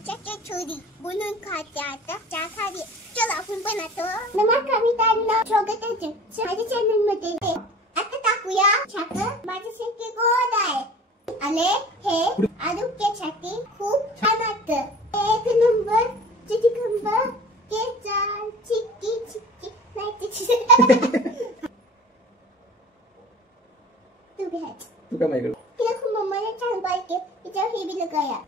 भाऊच्या छोरी बनवून खाते आता चहा खाली. चल आपण बनवतो. नमस्कार मित्रांनो, स्वागत आहे माझ्या चॅनल मध्ये. आता टाकूया छाक. माझ्यासाठी गोड आहे आणि हे आरोग्यासाठी खूप छान असतं. एक नंबर चिकी खंबा केचा चिकी चिकी नाही तू काय माहिती तिला खूप मम्माने छान बायके तिच्या हे बी लगाया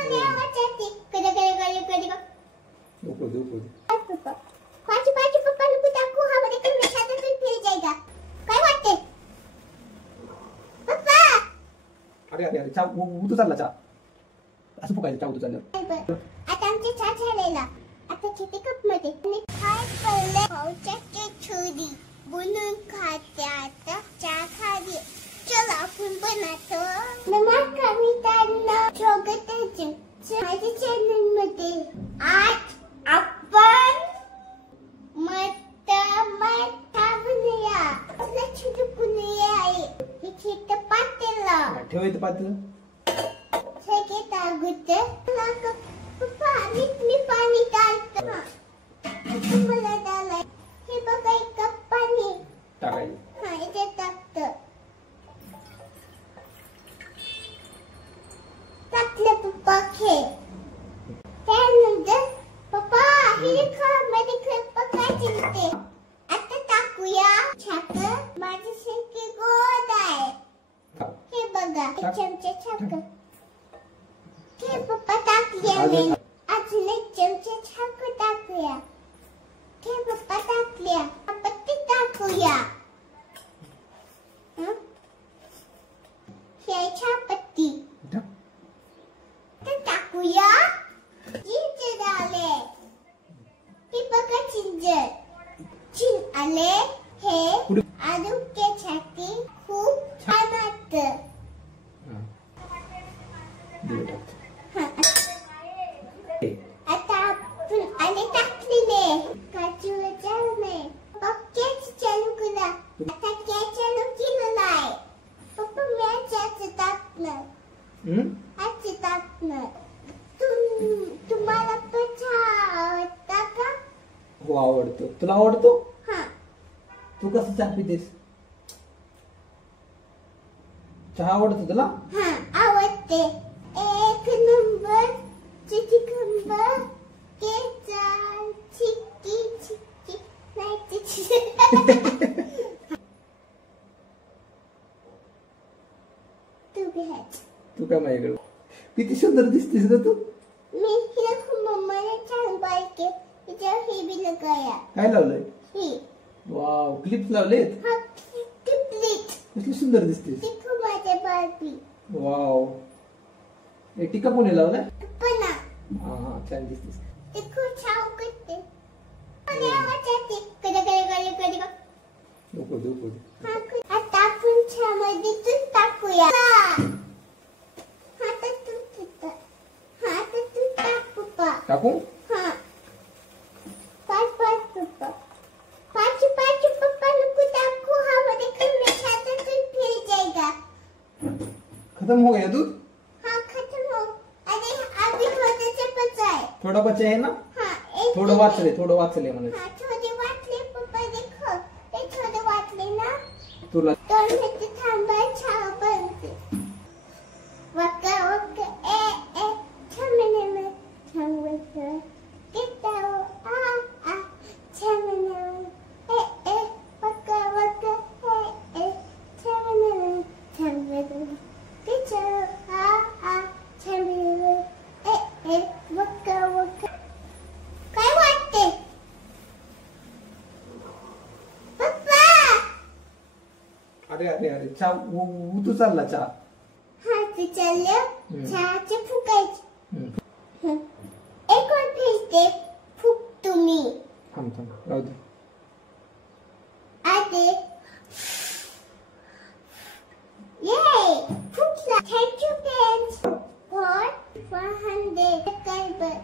आणि आवाज येते कदा कदा कदा कदा नको पाचू पप्पा नको टाकू हा मध्ये कमी साथ में फिर जाएगा. काय वाटते पप्पा? अरे चहा उतू चालला चहा असं फुकायचं चहा उतू चाललं. आता आमचे चहा झालेला. आता छोटे कप मध्ये आणि काय पडले भाऊच्या छोरी बनवून खाते आता चहा खाली. चल आपण बनवतो. नमस्कार मित्रांनो, स्वागत आहे माझ्या चॅनल मध्ये. आज आपण मठा बनवूया. आपला छोटू कुणी आहे हे खेत पातेला ठेवायचं पातेलं सगळे टाकूत. पप्पा मी पाणी टाकतो. मला डालाय हे बघा एक कप पाणी टाकायचं. हा इथे टाकतो. टाकलं पप्पा खे. त्यानंतर पप्पा हे खा मध्ये पप्पा चिलते. आता टाकूया छाक. माझ्यासाठी गोड आहे हे बघा. एक चमचा छाक हे पप्पा टाकले. अजून एक चमचा छाक टाकूया. हे पप्पा टाकल्या. पत्ती टाकूया. हे पत्ती टाकूया. चिंच डाले हे बघा चिंच आले. हे आरोग्यासाठी खूप छान असतं. आता आपण आले टाकलेले काजू नाही पक्केच चालू करा. आता काय चालू केलं नाही पप्पा. मॅच टाकलं तुम्हाला पण चहा आवडता का? हो आवडतो. तुला आवडतो? हा. तू कसं चहा पितेस? चहा आवडतो तुला? हा आवडते. एक नंबर चिकी खंबा केचा चिकी चिकी नाही तू काय माझ्याकडे किती सुंदर दिसतेस ग तू. मी हिला खूप मम्माने छान बायके तिच्या हे बी लगाया. काय लावलंय? हे वाव क्लिप्स लावलेत. हा टिपलेट किती सुंदर दिसतेस. ती खूप माझ्या बारबी. वाव हे टिका कोणी लावलाय? पण हा छान दिसतेस. ते खूप छान करते. आणि आवाज येते कदा कदा कदा कदा नको आता आपण चहामध्ये दूध टाकूया. टाकू? हाँ पाँच पप्पा नको टाकू. हाँ मध्ये कमी साथ में फिर जाएगा. खत्म हो गया दूध? हाँ खत्म हो. अरे अभी थोड़ा बचा है. थोड़ा बचा है ना? हाँ थोडं वाचले म्हणे. हाँ थोडे वाचले पप्पा. देखो ते थोडे वाचले ना. तुला 2 मिनिट थांबा. चहा बनते. वक्का ए छमने में काय वाटते पप्पा? अरे चहा उतू चालला चहा. हा ते चाललं चहाचे फुकायचे. एक और भेजते फुक तुम्ही. थांब राहू दे. आते ये फुकला. Thank you friends for 100 subscribers.